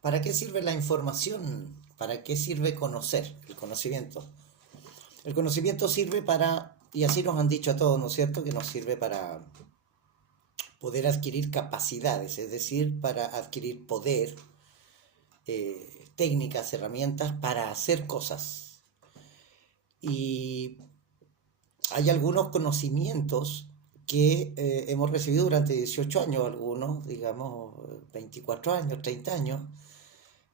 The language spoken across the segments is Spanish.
¿Para qué sirve la información? ¿Para qué sirve conocer el conocimiento? El conocimiento sirve para, y así nos han dicho a todos, ¿no es cierto?, que nos sirve para poder adquirir capacidades, es decir, para adquirir poder, técnicas, herramientas para hacer cosas. Y hay algunos conocimientos que hemos recibido durante 18 años, algunos, digamos, 24 años, 30 años,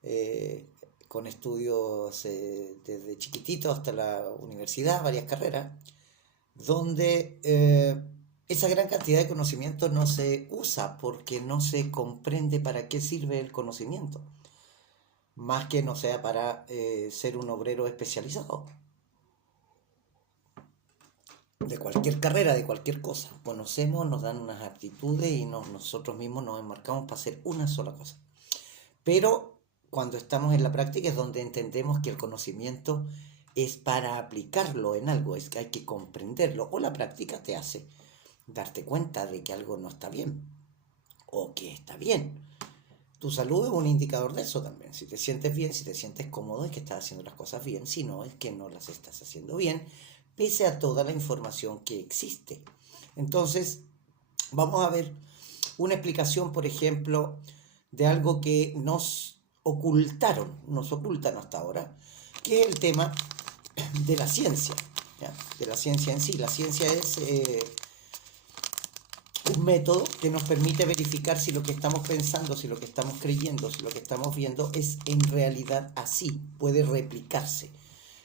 eh, con estudios desde chiquitito hasta la universidad, varias carreras, donde esa gran cantidad de conocimiento no se usa porque no se comprende para qué sirve el conocimiento, más que no sea para ser un obrero especializado de cualquier carrera, de cualquier cosa. Conocemos, nos dan unas aptitudes y nosotros mismos nos enmarcamos para hacer una sola cosa. Pero cuando estamos en la práctica es donde entendemos que el conocimiento es para aplicarlo en algo, es que hay que comprenderlo. O la práctica te hace darte cuenta de que algo no está bien o que está bien. Tu salud es un indicador de eso también. Si te sientes bien, si te sientes cómodo, es que estás haciendo las cosas bien. Si no, es que no las estás haciendo bien, pese a toda la información que existe. Entonces, vamos a ver una explicación, por ejemplo, de algo que nos ocultan hasta ahora, que es el tema de la ciencia, ¿ya? De la ciencia en sí. La ciencia es un método que nos permite verificar si lo que estamos pensando, si lo que estamos creyendo, si lo que estamos viendo es en realidad así, puede replicarse.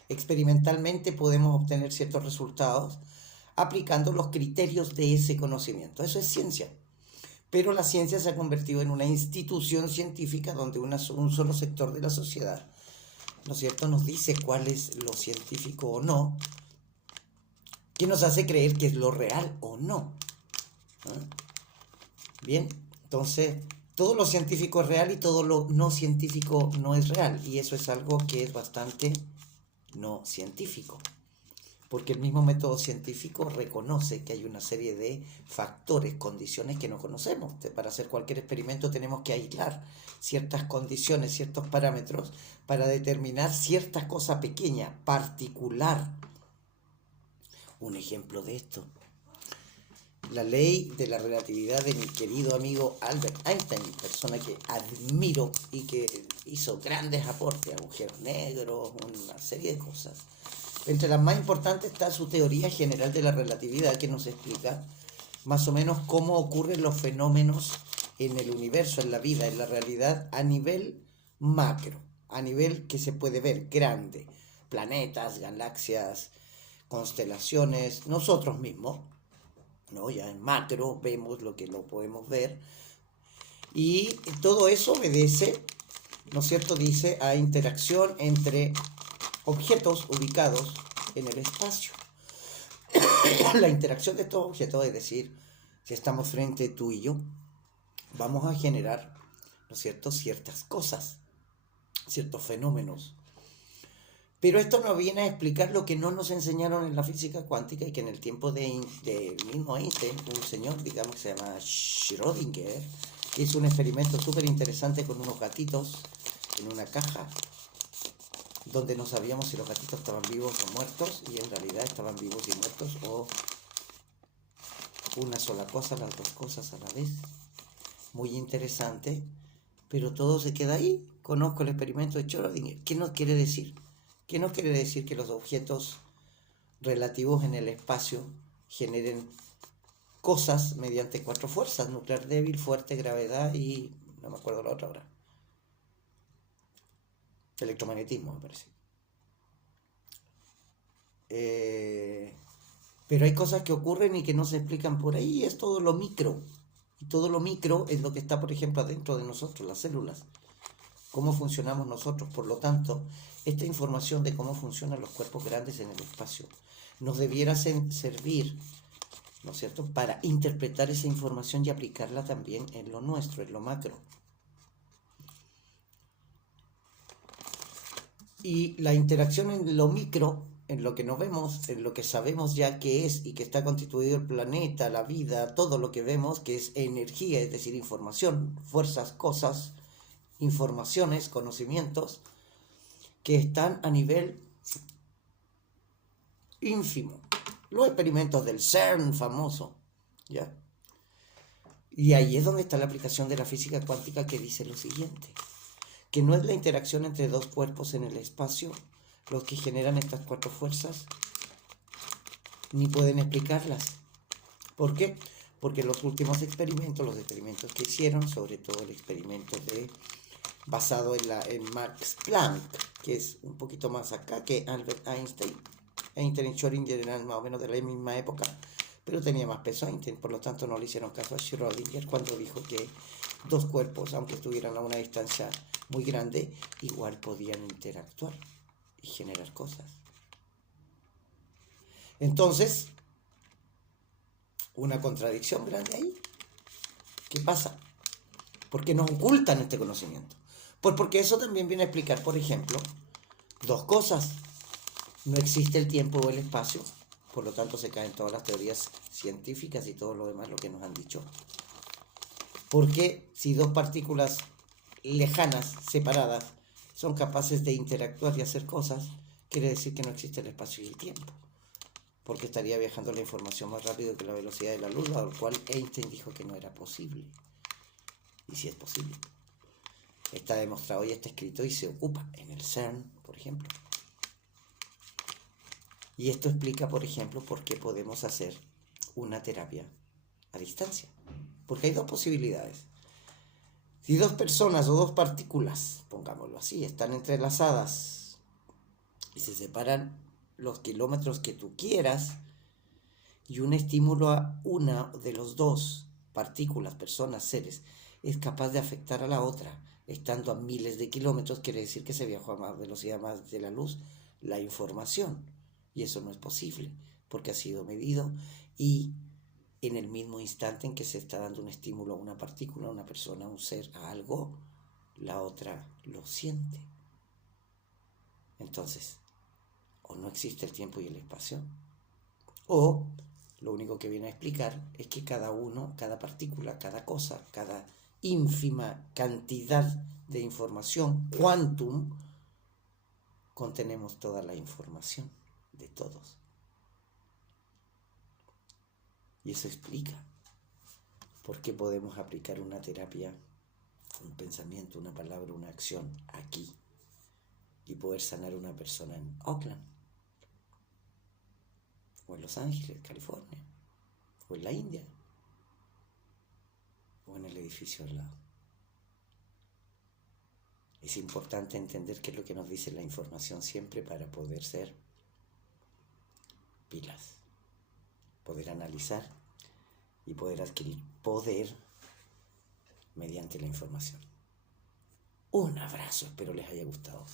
Experimentalmente podemos obtener ciertos resultados aplicando los criterios de ese conocimiento. Eso es ciencia. Pero la ciencia se ha convertido en una institución científica donde un solo sector de la sociedad, ¿no es cierto?, nos dice cuál es lo científico o no, que nos hace creer que es lo real o no. ¿Ah? Bien, entonces todo lo científico es real y todo lo no científico no es real. Y eso es algo que es bastante no científico, porque el mismo método científico reconoce que hay una serie de factores, condiciones que no conocemos. Para hacer cualquier experimento tenemos que aislar ciertas condiciones, ciertos parámetros, para determinar cierta cosa pequeña, particular. Un ejemplo de esto: la ley de la relatividad de mi querido amigo Albert Einstein, persona que admiro y que hizo grandes aportes, agujeros negros, una serie de cosas. Entre las más importantes está su teoría general de la relatividad, que nos explica más o menos cómo ocurren los fenómenos en el universo, en la vida, en la realidad, a nivel macro, a nivel que se puede ver, grande, planetas, galaxias, constelaciones, nosotros mismos, ¿no? Ya en macro vemos lo que lo podemos ver, y todo eso obedece, ¿no es cierto?, dice, a interacción entre objetos ubicados en el espacio. La interacción de estos objetos, es decir, si estamos frente tú y yo, vamos a generar, ¿no es cierto?, ciertas cosas, ciertos fenómenos. Pero esto nos viene a explicar lo que no nos enseñaron en la física cuántica y que en el tiempo de mismo Einstein, un señor, digamos, que se llama Schrödinger, que hizo un experimento súper interesante con unos gatitos en una caja, donde no sabíamos si los gatitos estaban vivos o muertos, y en realidad estaban vivos y muertos, o una sola cosa, las dos cosas a la vez. Muy interesante, pero todo se queda ahí. Conozco el experimento de Schrödinger. ¿Qué nos quiere decir? ¿Qué nos quiere decir? Que los objetos relativos en el espacio generen cosas mediante 4 fuerzas: nuclear débil, fuerte, gravedad y no me acuerdo la otra ahora. Electromagnetismo, me parece. Pero hay cosas que ocurren y que no se explican por ahí, es todo lo micro. Y todo lo micro es lo que está, por ejemplo, adentro de nosotros, las células. Cómo funcionamos nosotros. Por lo tanto, esta información de cómo funcionan los cuerpos grandes en el espacio nos debiera servir, ¿no es cierto?, para interpretar esa información y aplicarla también en lo nuestro, en lo macro. Y la interacción en lo micro, en lo que no vemos, en lo que sabemos ya que es y que está constituido el planeta, la vida, todo lo que vemos, que es energía, es decir, información, fuerzas, cosas, informaciones, conocimientos que están a nivel ínfimo. Los experimentos del CERN famoso, ¿ya? Y ahí es donde está la aplicación de la física cuántica, que dice lo siguiente, que no es la interacción entre dos cuerpos en el espacio los que generan estas cuatro fuerzas, ni pueden explicarlas. ¿Por qué? Porque los últimos experimentos, los experimentos que hicieron, sobre todo el experimento basado en Max Planck, que es un poquito más acá que Albert Einstein. Einstein y Schrödinger eran más o menos de la misma época, pero tenía más peso Einstein, por lo tanto no le hicieron caso a Schrödinger cuando dijo que dos cuerpos, aunque estuvieran a una distancia muy grande, igual podían interactuar y generar cosas. Entonces, una contradicción grande ahí. ¿Qué pasa? ¿Por qué nos ocultan este conocimiento? Pues porque eso también viene a explicar, por ejemplo, dos cosas. No existe el tiempo o el espacio, por lo tanto se caen todas las teorías científicas y todo lo demás, lo que nos han dicho. Porque si dos partículas lejanas, separadas, son capaces de interactuar y hacer cosas, quiere decir que no existe el espacio y el tiempo, porque estaría viajando la información más rápido que la velocidad de la luz, lo cual Einstein dijo que no era posible. Y sí es posible. Está demostrado y está escrito y se ocupa en el CERN, por ejemplo. Y esto explica, por ejemplo, por qué podemos hacer una terapia a distancia. Porque hay dos posibilidades. Si dos personas o dos partículas, pongámoslo así, están entrelazadas y se separan los kilómetros que tú quieras, y un estímulo a una de los dos, partículas, personas, seres, es capaz de afectar a la otra, estando a miles de kilómetros, quiere decir que se viajó a más velocidad más de la luz la información. Y eso no es posible, porque ha sido medido y en el mismo instante en que se está dando un estímulo a una partícula, a una persona, a un ser, a algo, la otra lo siente. Entonces, o no existe el tiempo y el espacio, o lo único que viene a explicar es que cada uno, cada partícula, cada cosa, cada ínfima cantidad de información, quantum, contenemos toda la información de todos. Y eso explica por qué podemos aplicar una terapia, un pensamiento, una palabra, una acción aquí y poder sanar a una persona en Oakland, o en Los Ángeles, California, o en la India, o en el edificio al lado. Es importante entender qué es lo que nos dice la información siempre para poder ser pilas, poder analizar y poder adquirir poder mediante la información. Un abrazo, espero les haya gustado.